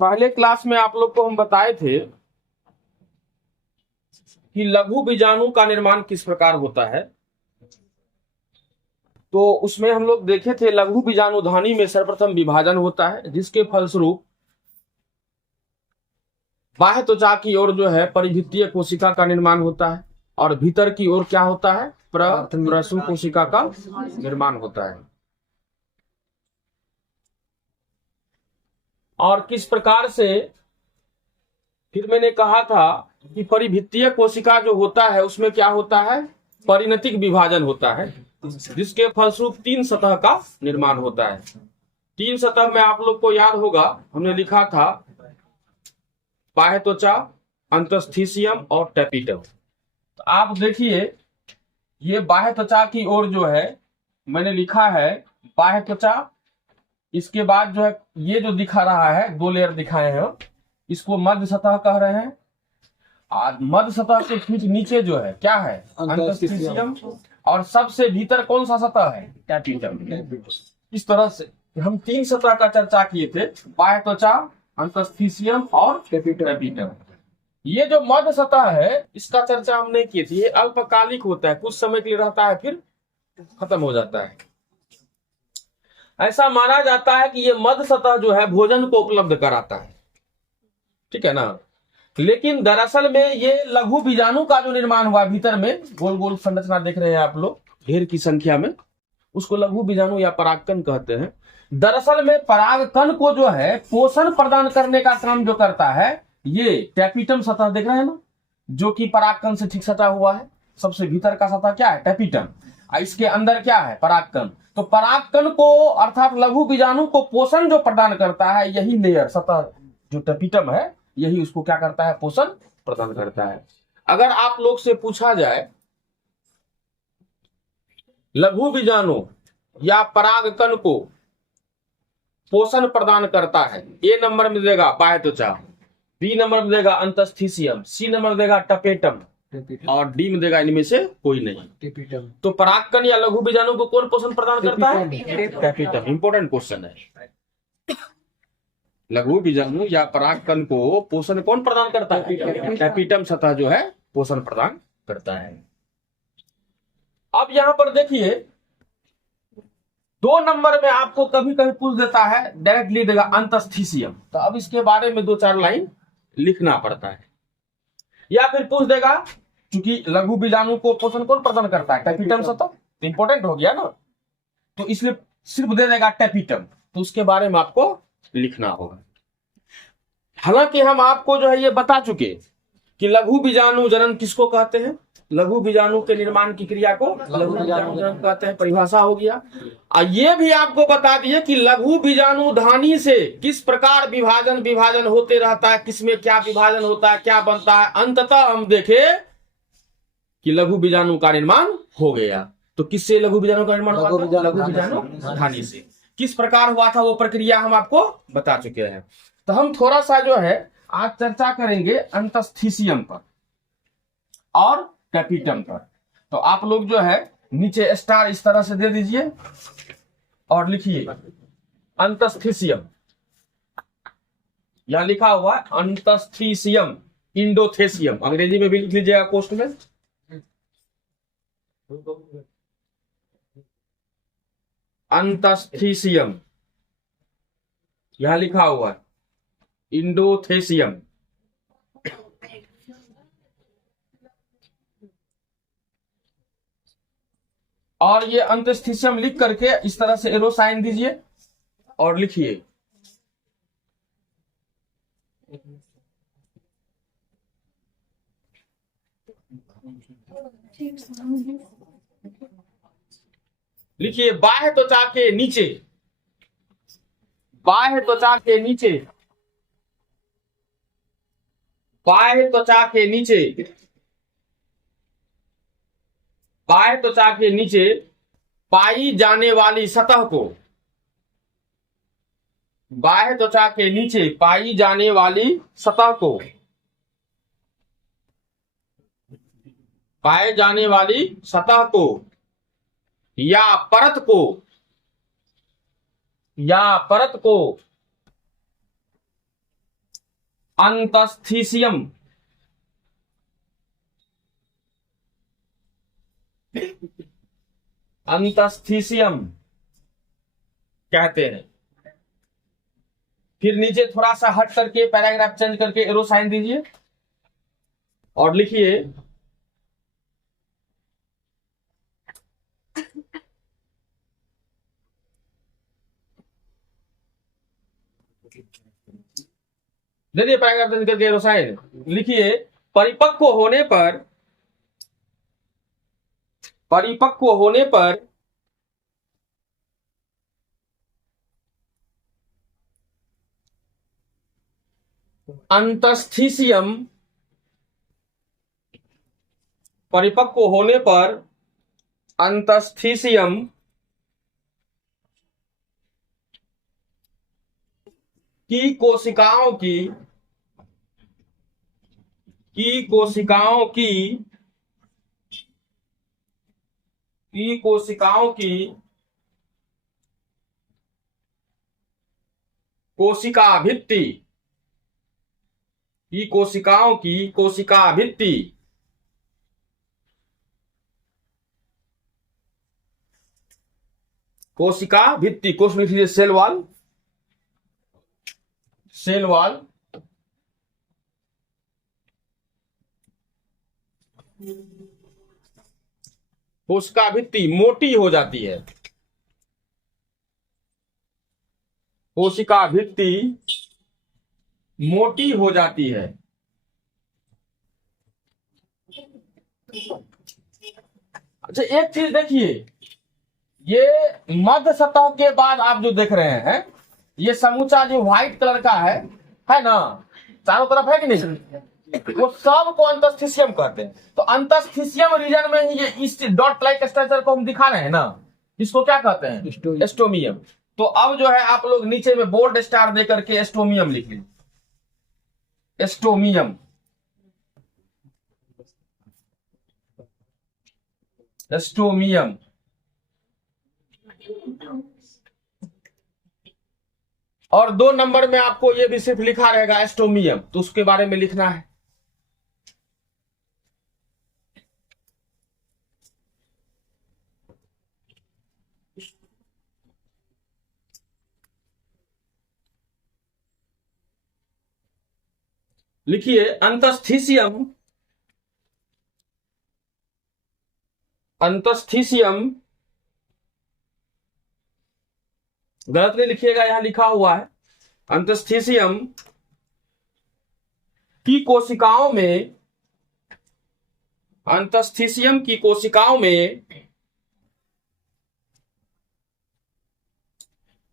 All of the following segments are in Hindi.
पहले क्लास में आप लोग को हम बताए थे कि लघु बीजाणु का निर्माण किस प्रकार होता है। तो उसमें हम लोग देखे थे लघु बीजाणु धानी में सर्वप्रथम विभाजन होता है, जिसके फलस्वरूप बाह्य त्वचा की ओर जो है परिभित्तीय कोशिका का निर्माण होता है और भीतर की ओर क्या होता है, प्रसून कोशिका का निर्माण होता है। और किस प्रकार से, फिर मैंने कहा था कि परिभित्तीय कोशिका जो होता है उसमें क्या होता है, परिणतिक विभाजन होता है, जिसके फलस्वरूप 3 सतह का निर्माण होता है। 3 सतह में आप लोग को याद होगा हमने लिखा था बाह्य त्वचा, अंतस्थीसियम और टेपिटम। तो आप देखिए ये बाह्य त्वचा की ओर जो है मैंने लिखा है बाह्य त्वचा, इसके बाद जो है ये जो दिखा रहा है 2 लेयर दिखाए हैं, इसको मध्य सतह कह रहे हैं। और मध्य सतह के ठीक नीचे जो है क्या है, अंतस्थीसियम, और सबसे भीतर कौन सा सतह है, टेपिटम। इस तरह से हम 3 सतह का चर्चा किए थे, बाह्य त्वचा, अंतस्थीसियम और टेपिटम। ये जो मध्य सतह है इसका चर्चा हम नहीं की थी, ये अल्पकालिक होता है, कुछ समय के लिए रहता है फिर खत्म हो जाता है। ऐसा माना जाता है कि ये मध्य सतह जो है भोजन को उपलब्ध कराता है, ठीक है ना। लेकिन दरअसल में ये लघु बीजाणु का जो निर्माण हुआ भीतर में, गोल गोल संरचना देख रहे हैं आप लोग ढेर की संख्या में, उसको लघु बीजाणु या परागकण कहते हैं। दरअसल में परागकण को जो है पोषण प्रदान करने का काम जो करता है ये टेपिटम सतह देख रहे हैं ना, जो कि परागकण से ठीक सटा हुआ है। सबसे भीतर का सतह क्या है, टेपिटम, इसके अंदर क्या है, परागकण। तो परागकण को अर्थात लघु बीजाणु को पोषण जो प्रदान करता है यही लेयर सतह जो टेपिटम है, यही उसको क्या करता है, पोषण प्रदान करता है। अगर आप लोग से पूछा जाए लघु बीजाणु या परागकण को पोषण प्रदान करता है, ए नंबर में देगा बाह्य त्वचा, बी नंबर में देगा अंतस्थीसियम, सी नंबर में देगा टपेटम और डी में देगा इनमें से कोई नहीं। तो परागकण या लघु बीजाणु को कौन पोषण प्रदान करता है, टेपिटम। इंपॉर्टेंट क्वेश्चन है। लघु बीजाणु या परागकण को पोषण कौन प्रदान करता है, टेपिटम सतह जो है पोषण प्रदान करता है। अब यहां पर देखिए 2 नंबर में आपको कभी कभी पूछ देता है, डायरेक्टली देगा अंतस्थीसियम, तो अब इसके बारे में 2-4 लाइन लिखना पड़ता है। या फिर पूछ देगा क्योंकि लघु बीजाणु को पोषण कौन प्रदान करता है, टेपिटम सतह, तो इंपॉर्टेंट हो गया ना, तो इसलिए सिर्फ दे देगा टेपिटम, तो उसके बारे में आपको लिखना होगा। हालांकि हम आपको जो है ये बता चुके कि लघु बीजाणु जनन किसको कहते हैं, लघु बीजाणु के निर्माण की क्रिया को लघु बीजाणु जनन कहते हैं, परिभाषा हो गया। और ये भी आपको बता दिए कि लघु बीजाणु धानी से किस प्रकार विभाजन होते रहता है, किसमें क्या विभाजन होता है, क्या बनता है। अंततः हम देखे कि लघु बीजाणु का निर्माण हो गया। तो किससे लघु बीजाणु का निर्माण हुआ, लघु बीजाणु धानी से। किस प्रकार हुआ था वो प्रक्रिया हम आपको बता चुके हैं। तो हम थोड़ा सा जो है आज चर्चा करेंगे अंतस्थीसियम पर और टेपिटम पर। तो आप लोग जो है नीचे स्टार इस तरह से दे दीजिए और लिखिए अंतस्थीसियम, यहां लिखा हुआ है अंतस्थीसियम, इंडोथेसियम, अंग्रेजी में भी लिख लीजिएगा कोष्ठ में। अंतस्थीसियम यहां लिखा हुआ है इंडोथेसियम। और ये अंतस्थीसियम लिख करके इस तरह से एरो साइन दीजिए और लिखिए लिखिए बाह्य त्वचा के नीचे, बाह्य त्वचा के नीचे, बाह्य त्वचा के नीचे, बाह्य त्वचा के नीचे पाई जाने वाली सतह को, बाह्य त्वचा के नीचे पाई जाने वाली सतह को, पाए जाने वाली सतह को या परत को, या परत को अंतस्थीसियम अंतस्थीसियम कहते हैं। फिर नीचे थोड़ा सा हट करके पैराग्राफ चेंज करके एरो साइन दीजिए और लिखिए देखिए पैराग्राफ चेंज करके एरो साइन लिखिए। परिपक्व होने पर अंतस्थीसियम परिपक्व होने पर अंतस्थीसियम की कोशिकाओं की कोशिका भित्ति कोश लिख लीजिए सेल वॉल कोशिका भित्ति मोटी हो जाती है। कोशिका भित्ति मोटी हो जाती है। अच्छा एक चीज देखिए, ये मध्य सतह के बाद आप जो देख रहे हैं ये समूचा जो व्हाइट कलर का है ना, चारों तरफ है कि नहीं, वो सब को अंतस्थीसियम कहते हैं। तो अंतस्थीसियम रीजन में ही ये इस डॉट लाइक स्ट्रक्चर को हम दिखा रहे हैं ना, इसको क्या कहते हैं, एस्टोमियम। तो अब जो है आप लोग नीचे में बोल्ड स्टार दे करके एस्टोमियम लिख लीजिए, एस्टोमियम एस्टोमियम। और 2 नंबर में आपको ये भी सिर्फ लिखा रहेगा एस्टोमियम, तो उसके बारे में लिखना है। लिखिए अंतस्थीसियम गलत नहीं लिखिएगा, यहां लिखा हुआ है अंतस्थीसियम की कोशिकाओं में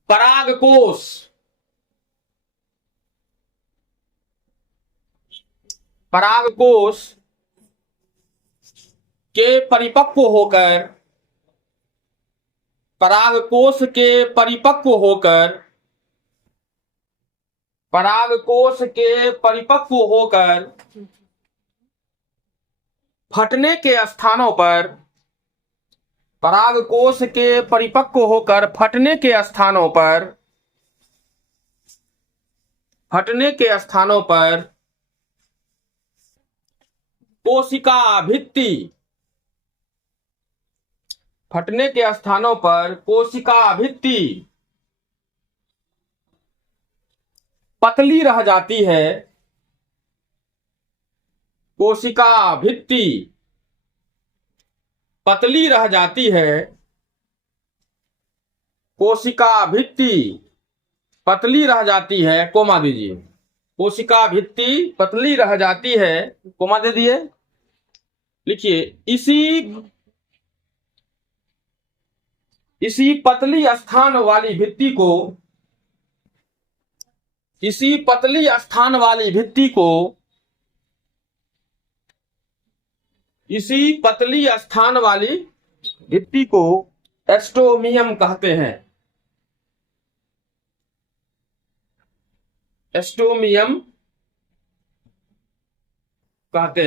परागकोश के परिपक्व होकर फटने के स्थानों पर कोशिका भित्ति पतली रह जाती है। कोशिका भित्ति पतली रह जाती है। कोमा दीजिए। कोशिका भित्ति पतली रह जाती है, कोमा दे दिए। लिखिए इसी पतली स्थान वाली भित्ति को एस्टोमियम कहते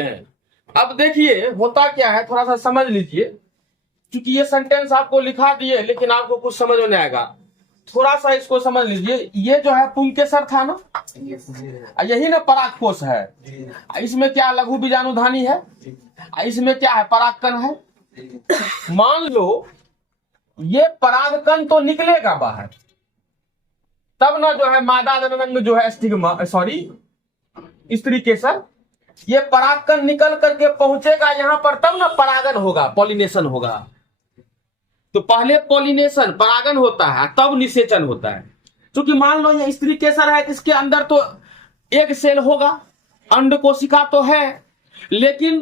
हैं। अब देखिए होता क्या है, थोड़ा सा समझ लीजिए, क्योंकि ये सेंटेंस आपको लिखा दिए लेकिन आपको कुछ समझ में नहीं आएगा। थोड़ा सा इसको समझ लीजिए, ये जो है पुंकेसर था ना, यही ना परागकोश है। इसमें क्या लघु बीजाणुधानी है, इसमें क्या है परागकण है। मान लो ये परागकण तो निकलेगा बाहर, तब ना जो है मादा जननांग जो है स्टिग्मा सॉरी स्त्री केसर, ये परागकण निकल करके पहुंचेगा यहाँ पर, तब ना परागन होगा, पॉलिनेशन होगा। तो पहले पॉलिनेशन परागन होता है, तब निषेचन होता है। क्योंकि मान लो ये स्त्री केसर है, इसके अंदर तो एक सेल होगा, अंड कोशिका तो है, लेकिन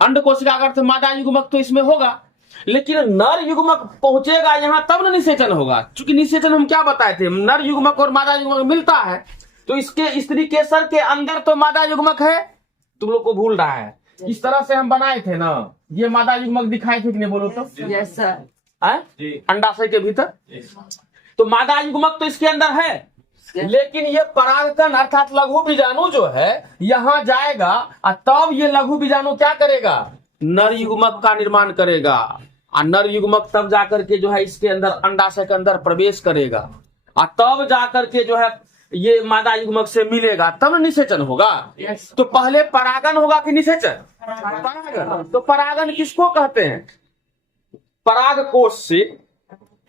अंड कोशिका अगर मादा युग्मक तो इसमें होगा, लेकिन नर युग्मक पहुंचेगा यहाँ तब ना निषेचन होगा। क्योंकि निषेचन हम क्या बताए थे, नर युग्मक और मादा युग्मक मिलता है, तो इसके स्त्री केसर के अंदर तो मादा युग्मक है, तुम लोग को भूल रहा है। इस तरह से हम बनाए थे ना, ये मादा युग्मक दिखाए थे कि नहीं, बोलो तो। Yes sir. अंडाशय के भीतर तो मादा युग्मक तो इसके अंदर है, लेकिन ये परागकण अर्थात लघु बीजाणु जो है यहाँ जाएगा, और तब ये लघु बीजाणु क्या करेगा, नर युग्मक का निर्माण करेगा, और नर युग्मक तब जाकर के जो है इसके अंदर अंडाशय के अंदर प्रवेश करेगा, और तब जाकर के जो है ये मादा युग्मक से मिलेगा, तब निषेचन होगा। तो पहले परागन होगा कि निषेचन? परागन। तो परागन किसको कहते हैं? पराग कोश से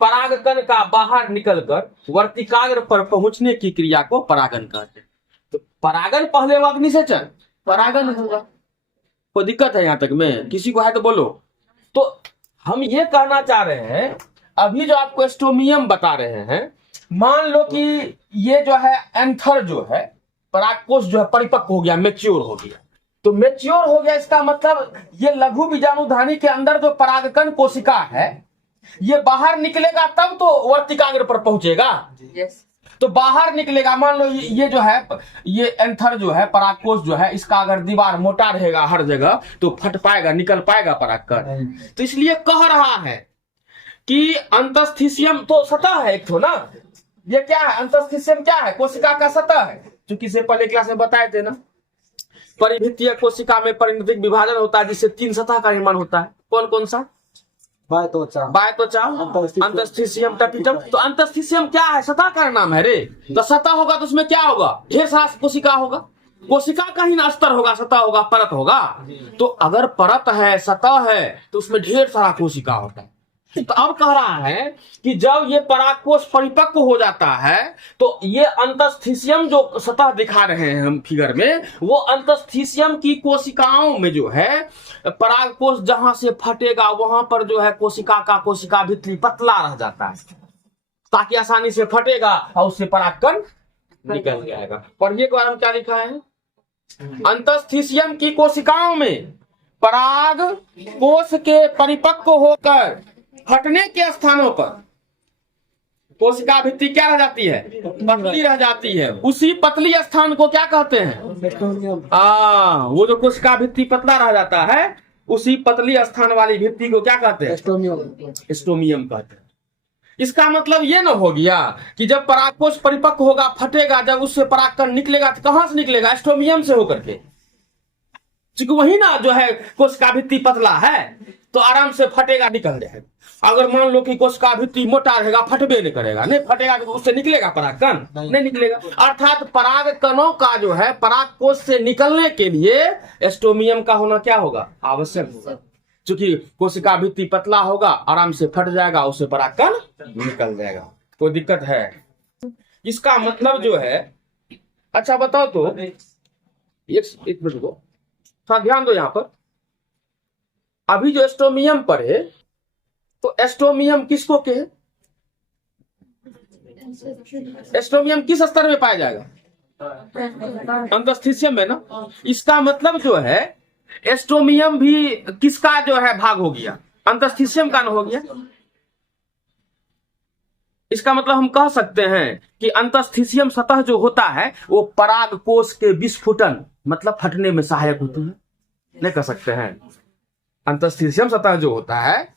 परागकण का बाहर निकलकर वर्तिकाग्र पर पहुंचने की क्रिया को परागन कहते हैं। तो परागन पहले होगा कि निषेचन? परागन होगा। कोई दिक्कत है यहाँ तक में? किसी को है तो बोलो। तो हम ये कहना चाह रहे हैं, अभी जो आपको एस्टोमियम बता रहे हैं, मान लो कि ये जो है एंथर जो है परागकोश जो है परिपक्व हो गया, मेच्योर हो गया। तो मेच्योर हो गया इसका मतलब ये लघु बीजाणुधानी के अंदर जो परागकण कोशिका है ये बाहर निकलेगा, तब तो वर्तिकाग्र पर पहुंचेगा। तो बाहर निकलेगा, मान लो ये जो है ये एंथर जो है परागकोश जो है, इसका अगर दीवार मोटा रहेगा हर जगह तो फट पाएगा, निकल पाएगा परागकण। तो इसलिए कह रहा है कि अंतस्थिसियम तो सतह है एक तो ना, ये क्या है अंतस्थिसियम, क्या है? कोशिका का सतह है। चूंकि से पहले क्लास में बताए थे ना, परिभित्तीय कोशिका में परिणतिक विभाजन होता है जिससे 3 सतह का निर्माण होता है। कौन कौन सा? बायतोचा, अंतस्थिसियम, टपिटम। तो अंतस्थिसियम क्या है? सतह का नाम है रे। तो सतह होगा तो उसमें क्या होगा? ढेर सारा कोशिका होगा। कोशिका का ही ना स्तर होगा, सतह होगा, परत होगा। तो अगर परत है, सतह है, तो उसमें ढेर सारा कोशिका होता है। तो अब कह रहा है कि जब ये परागकोश परिपक्व हो जाता है तो ये अंतस्थिसियम जो सतह दिखा रहे हैं हम फिगर में, वो अंतस्थिसियम की कोशिकाओं में जो है परागकोश जहां से फटेगा वहां पर जो है कोशिका भित्री पतला रह जाता है, ताकि आसानी से फटेगा और उससे परागकण निकल जाएगा। पढ़िए एक बार हम क्या लिखा है, अंतस्थिसियम की कोशिकाओं में पराग कोश के परिपक्व होकर फटने के स्थानों पर कोशिका भित्ति क्या रह जाती है? पतली रह जाती है। उसी पतली स्थान को क्या कहते हैं? वो जो कोशिका भित्ति पतला रह जाता है, उसी पतली स्थान वाली भित्ति को क्या कहते हैं? एस्टोमियम कहते हैं। इसका मतलब ये ना हो गया कि जब परागकोश परिपक्व होगा, फटेगा, जब उससे परागकण निकलेगा तो कहां से निकलेगा? एस्टोमियम से होकर के। क्योंकि वही ना जो है कोशिका भित्ति पतला है तो आराम से फटेगा, निकल जाएगा। अगर मान लो कि कोशिका भित्ति मोटा रहेगा, फटबे नहीं करेगा, नहीं फटेगा तो उससे निकलेगा परागकण? नहीं निकलेगा। अर्थात परागकणों का जो है परागकोश से निकलने के लिए एस्टोमियम का होना क्या होगा? आवश्यक होगा। क्योंकि कोशिका भित्ति पतला होगा, आराम से फट जाएगा, उससे परागकण निकल जाएगा। कोई दिक्कत है? इसका मतलब जो है, अच्छा बताओ तो एक मिनट को थोड़ा ध्यान दो। यहाँ पर अभी जो एस्टोमियम पर है, तो एस्टोमियम किसको के है? एस्टोमियम किस स्तर में पाया जाएगा? अंतस्थिसियम में ना। इसका मतलब जो है एस्टोमियम भी किसका जो है भाग हो गया? अंतस्थिसियम का न हो गया। इसका मतलब हम कह सकते हैं कि अंतस्थिसियम सतह जो होता है वो परागकोश के विस्फुटन मतलब फटने में सहायक होती है। नहीं कह सकते हैं? अंतस्थिसियम सतह जो होता है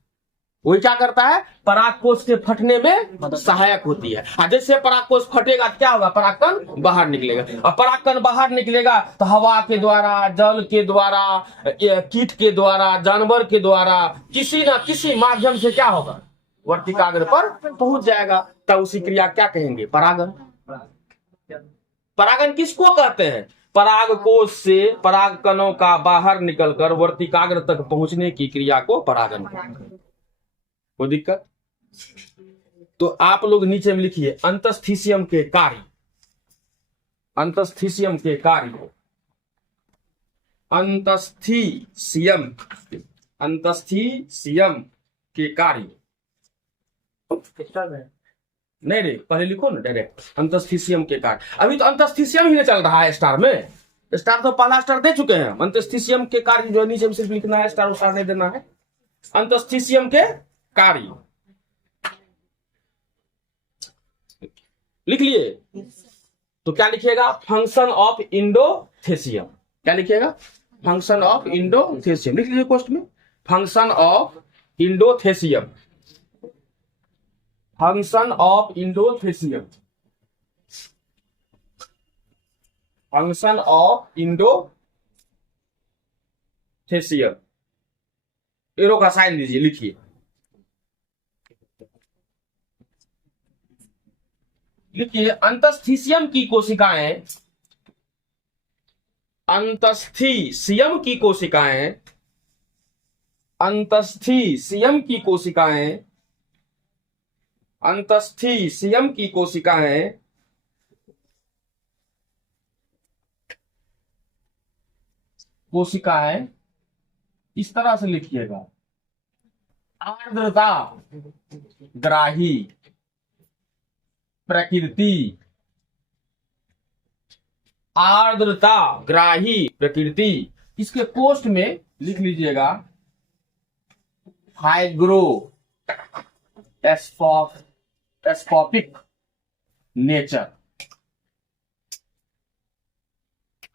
वही क्या करता है? परागकोश के फटने में सहायक होती है। जैसे परागकोश फटेगा क्या होगा? परागकण बाहर निकलेगा, और परागकण बाहर निकलेगा तो हवा के द्वारा, जल के द्वारा, कीट के द्वारा, जानवर के द्वारा, किसी न किसी माध्यम से क्या होगा? वर्तिकाग्र पर पहुंच जाएगा, तब उसी क्रिया क्या कहेंगे? परागन। परागन किसको कहते हैं? पराग कोश से पराग कणों का बाहर निकलकर वर्तिकाग्र तक पहुंचने की क्रिया को परागन कहते हैं। कोई दिक्कत? तो आप लोग नीचे में लिखिए अंतस्थीसियम के कार्य। अंतस्थीसियम के कार्य, अंतस्थीसियम, अंतस्थीसियम के कार्य। नहीं रे, पहले लिखो ना डायरेक्ट अंतस्थीसियम के कार्य। अभी तो अंतस्थीसियम ही नहीं चल रहा है स्टार में। स्टार तो पहला स्टार दे चुके हैं। अंतस्थीसियम के कार्य जो नीचे में सिर्फ लिखना है, स्टार उस्टार नहीं देना है। अंतस्थीसियम के कार्य लिख लिए। तो क्या लिखिएगा? Function of endothecium. क्या लिखिएगा? फंक्शन ऑफ इंडोथेसियम लिख लीजिए पोस्ट में। Function of endothecium, function of endothecium, function of endothecium. Arrow का साइन दीजिए, लिखिए। लिखिए अंतस्थीसियम की कोशिकाएं, अंतस्थीसियम की कोशिकाएं, अंतस्थीसियम की कोशिकाएं, अंतस्थीसियम की कोशिकाएं कोशिकाएं इस तरह से लिखिएगा। आर्द्रता ग्राही प्रकृति, आर्द्रता ग्राही प्रकृति। इसके पोस्ट में लिख लीजिएगा हाइग्रो एस्कोपिक नेचर।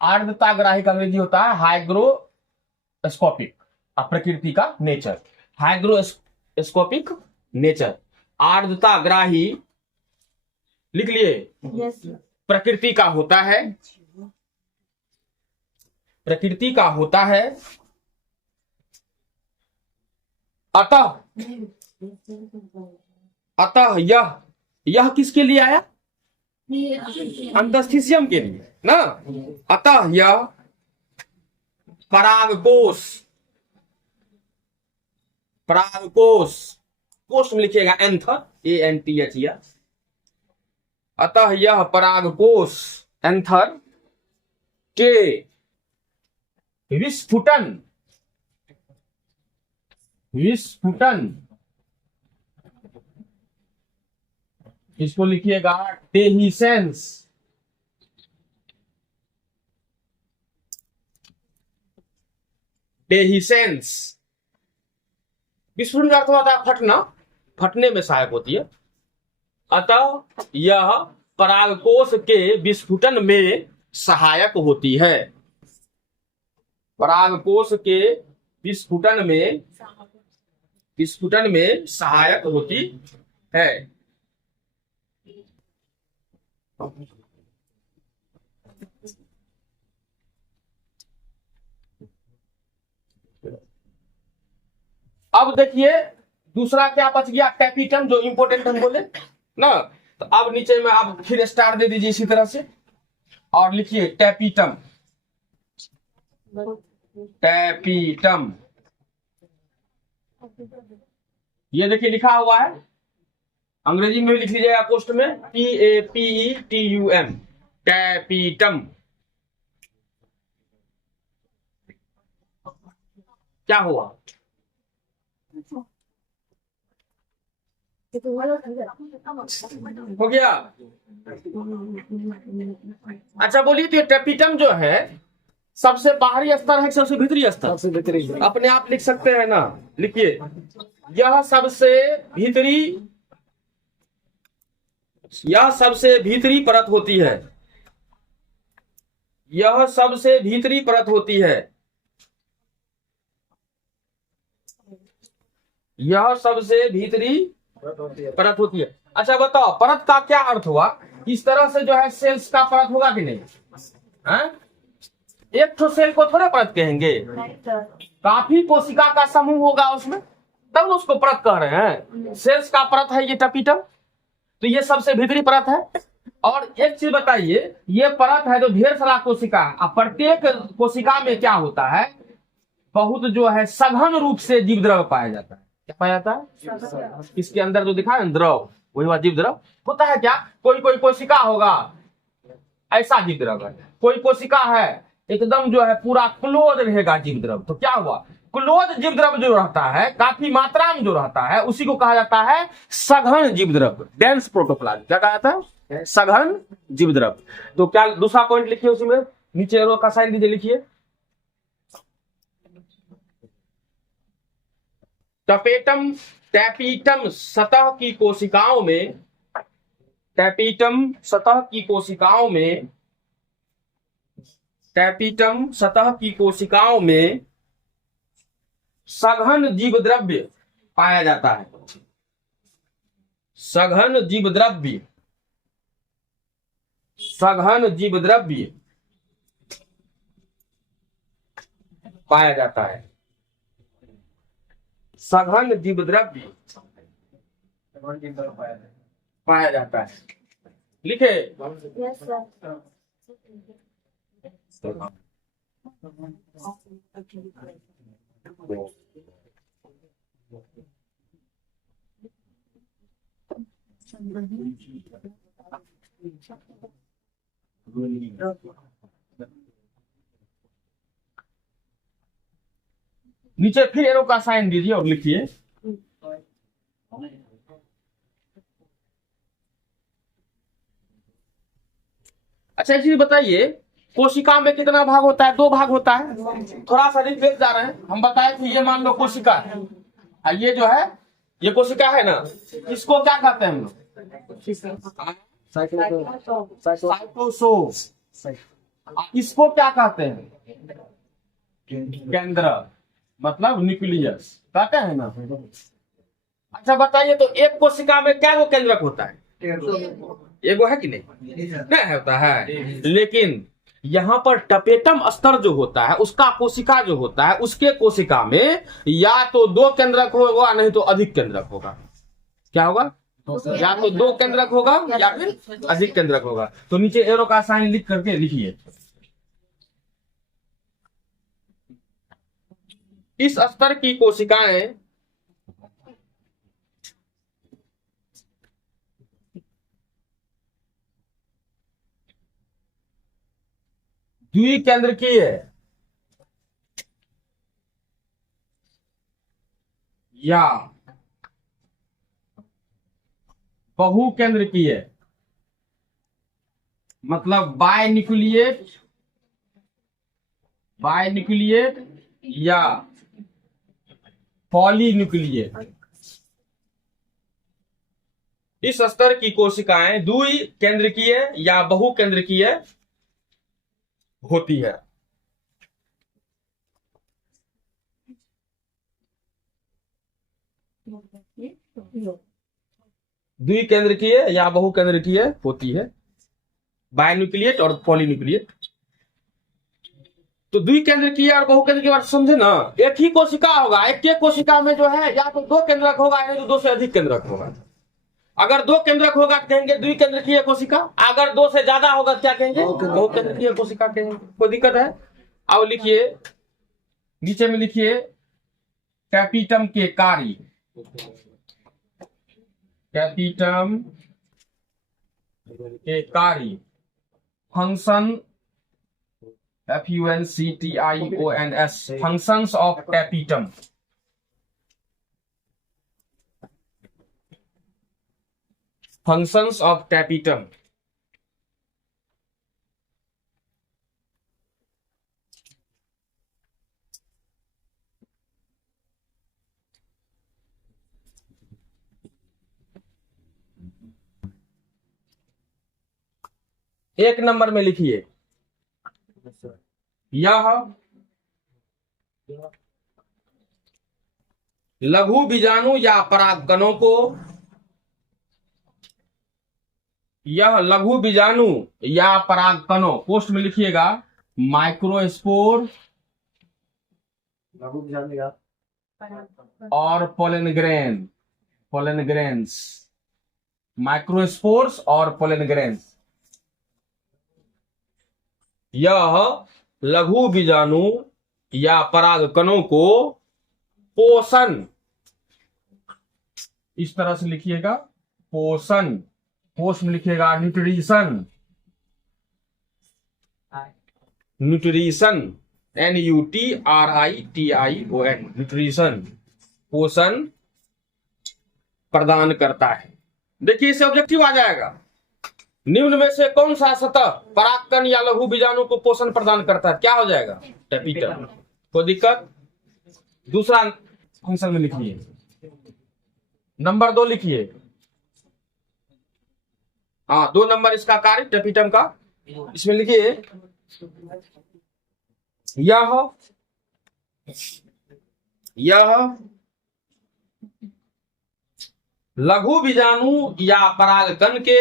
आर्द्रता ग्राही का अंग्रेजी होता है हाइग्रोस्कोपिक, प्रकृति का नेचर। हाइग्रोस्कोपिक नेचर, आर्द्रता ग्राही लिख लिए। प्रकृति का होता है, प्रकृति का होता है। अतः यह किसके लिए आया? अंतस्थीसियम के लिए ना। अतः यह परागकोश, परागकोश, कोश में लिखिएगा एंथर, ANTHER। अतः यह परागकोश एंथर के विस्फुटन, विस्फुटन, इसको लिखिएगा डेहिसेंस, डेहिसेंस। विस्फुटन का अर्थ होता है फटना, फटने में सहायक होती है। अतः यह परागकोश के विस्फुटन में सहायक होती है। परागकोश के विस्फुटन में, विस्फुटन में सहायक होती है। अब देखिए दूसरा क्या बच गया? टैपिटम, जो इंपोर्टेंट हम बोले ना। तो अब नीचे में आप फिर स्टार दे दीजिए इसी तरह से और लिखिए टैपिटम, टैपिटम। ये देखिए लिखा हुआ है, अंग्रेजी में भी लिख लीजिएगा पोस्ट में, TAPETUM, टैपिटम। क्या हुआ? हो गया? अच्छा बोलिए, तो टैपिटम जो है सबसे बाहरी स्तर है, सबसे भीतरी स्तर? सबसे भीतरी। अपने आप लिख सकते हैं ना, लिखिए यह सबसे भीतरी, यह सबसे भीतरी परत होती है, यह सबसे भीतरी परत होती है, यह सबसे भीतरी परत होती है। अच्छा बताओ परत का क्या अर्थ हुआ? इस तरह से जो है सेल्स का परत होगा कि नहीं? है? एक तो सेल को थोड़े परत कहेंगे, काफी कोशिका का समूह होगा उसमें, तब ना उसको परत कह रहे हैं। सेल्स का परत है ये टपीटम, तो ये सबसे भीतरी परत है। और एक चीज बताइए, ये परत है तो ढेर सारा कोशिका, अब प्रत्येक कोशिका में क्या होता है, बहुत जो है सघन रूप से जीव द्रव पाया जाता है। क्या पाया जाता है? इसके अंदर जो दिखा है द्रव, वही हुआ जीव द्रव। होता है क्या, कोई कोई कोशिका होगा ऐसा जीव द्रव है, कोई कोशिका है एकदम जो है पूरा क्लोज रहेगा जीव द्रव, तो क्या हुआ, क्लोज जीव द्रव जो रहता है काफी मात्रा में जो रहता है उसी को कहा जाता है सघन जीव द्रव, डेंस प्रोटोप्लाज्म। क्या कहा जाता है? सघन जीव द्रव। तो क्या दूसरा पॉइंट लिखिए उसी में, नीचे एरो का साइन दीजिए, लिखिए टपेटम टैपीटम सतह की कोशिकाओं में, टैपीटम सतह की कोशिकाओं में, टैपीटम सतह की कोशिकाओं में सघन जीव द्रव्य पाया जाता है। सघन जीव द्रव्य, सघन जीव द्रव्य पाया जाता है। सघन जीव द्रव्य पाया जाता है। लिखे यस सर। नीचे फिर एरो का साइन दीजिए और लिखिए अच्छा एक चीज बताइए, कोशिका में कितना भाग होता है? 2 भाग होता है। थोड़ा सा रिफ्लेक्स जा रहे हैं, हम बताए थे ये मान लो कोशिका है, और ये जो है ये कोशिका है ना, इसको क्या कहते हैं हम लोग? साइटोसोम। इसको क्या कहते हैं? केंद्र, मतलब न्यूक्लियस कहते हैं ना। अच्छा बताइए, तो एक कोशिका में क्या वो केंद्रक होता है? एगो है कि नहीं? नहीं होता है। लेकिन यहाँ पर टपेटम स्तर जो होता है उसका कोशिका जो होता है उसके कोशिका में या तो 2 केंद्रक होगा, नहीं तो अधिक केंद्रक होगा। क्या होगा? या तो 2 केंद्रक होगा या फिर अधिक केंद्रक होगा। तो नीचे एरो का साइन लिख करके लिखिए इस स्तर की कोशिकाएं द्विकेंद्रकीय या बहुकेंद्रकीय, मतलब बायन्यूक्लिएट, बायन्यूक्लिएट या पॉलीन्यूक्लिएट। इस स्तर की कोशिकाएं द्विकेंद्रकीय या बहुकेंद्रकीय होती है। द्विकेंद्रकीय या बहुकेंद्रकीय होती है, बायन्यूक्लिएट और पॉलीन्यूक्लिएट। तो द्विकेंद्रकीय और बहुकेंद्रकीय की बात समझे ना। एक ही कोशिका होगा, एक ही कोशिका में जो है या तो 2 केंद्रक होगा या तो 2 से अधिक केंद्रक होगा। अगर 2 केंद्रक होगा तो कहेंगे द्विकेंद्रकीय कोशिका, अगर 2 से ज्यादा होगा क्या कहेंगे? बहुकेंद्रकीय कोशिका कहेंगे। कोई दिक्कत है? अब लिखिए नीचे में लिखिए टैपीटम के कार्य, टैपीटम के कार्य, function FUNCTIONS, functions of tapetum। functions of tapetum। एक नंबर में लिखिए यह लघु बीजाणु या परागकणों को, यह लघु बीजाणु या परागकणों, पोस्ट में लिखिएगा माइक्रोस्पोर, लघु बीजाणु या और पोलन ग्रेन्स, माइक्रोस्पोर्स और पोलन ग्रेन्स। यह लघु बीजाणु या परागकणों को पोषण, इस तरह से लिखिएगा, पोषण, पोष में लिखिएगा न्यूट्रिशन, न्यूट्रिशन, NUTRITION, न्यूट्रिशन, पोषण प्रदान करता है। देखिए इससे ऑब्जेक्टिव आ जाएगा, निम्न में से कौन सा सतह परागकण या लघु बीजाणु को पोषण प्रदान करता है? क्या हो जाएगा? टेपिटम। कोई दिक्कत? दूसरा फंक्शन में लिखिए, नंबर 2 लिखिए। हाँ, 2 नंबर इसका कार्य टेपिटम का, इसमें लिखिए यह लघु बीजाणु या परागकण के,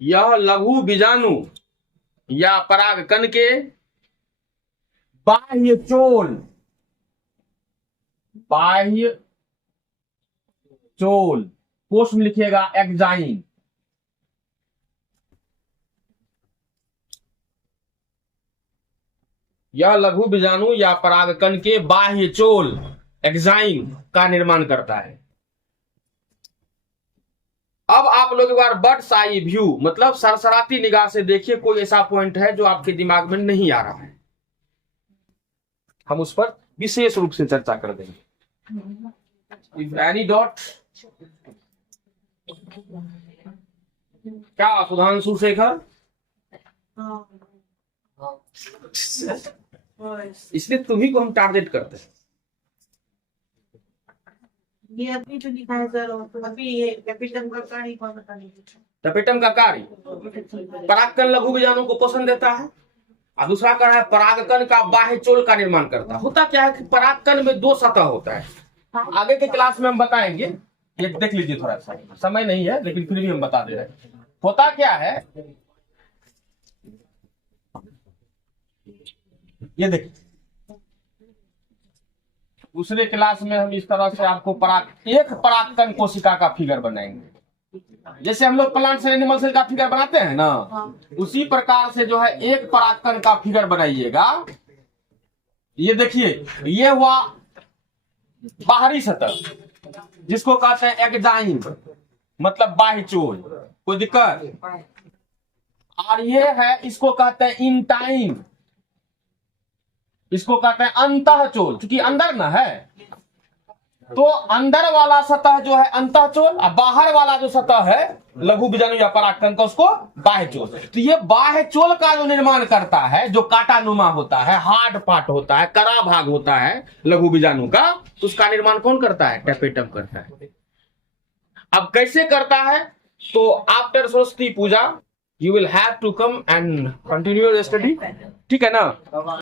यह लघु बीजाणु या परागकण के बाह्य चोल, कोष में लिखिएगा एक्जाइन, यह लघु बीजाणु या परागकण के बाह्य चोल एक्जाइन का निर्माण करता है। अब आप लोग एक बार बर्ड्स आई व्यू, मतलब सरसराती निगाह से देखिए, कोई ऐसा पॉइंट है जो आपके दिमाग में नहीं आ रहा है, हम उस पर विशेष रूप से चर्चा कर देंगे। इफ एनी डॉट, क्या सुधांशु शेखर? इसलिए तुम्ही को हम टारगेट करते हैं। ये अभी जो लिखा है सर, अभी ये टेपिटम का कार्य कौन बता दीजिए। टेपिटम का कार्य परागकण लघु बीजाणु को पोषण देता है, और दूसरा का है परागकण का बाह्य चोल का निर्माण करता है। होता क्या है कि परागकण में 2 सतह होता है, आगे के क्लास में हम बताएंगे, ये देख लीजिए, थोड़ा सा समय नहीं है लेकिन फिर भी हम बता दे रहे हैं। होता क्या है, ये देखिए, दूसरे क्लास में हम इस तरह से आपको एक परागकण कोशिका का फिगर बनाएंगे, जैसे हम लोग प्लांट सेल एनिमल सेल का फिगर बनाते हैं ना, उसी प्रकार से जो है एक परागकण का फिगर बनाइएगा। ये देखिए, ये हुआ बाहरी सतह जिसको कहते हैं एक्जाइन, मतलब बाह्य चोल, कोई दिक्कत? और ये है, इसको कहते हैं इंटाइन, इसको कहते हैं अंतः चोल, क्योंकि अंदर ना है, तो अंदर वाला सतह जो है अंतः चोल, और बाहर वाला जो सतह है लघु बीजाणु या परागकण का, उसको बाह्य चोल। तो ये बाह्य चोल का जो निर्माण करता है, जो कांटानुमा होता है, हार्ड पार्ट होता है, कड़ा भाग होता है लघु बीजाणु का, तो उसका निर्माण कौन करता है? टेपिटम करता है। अब कैसे करता है? तो after Saraswati Puja you will have to come and continue your study, ठीक है ना?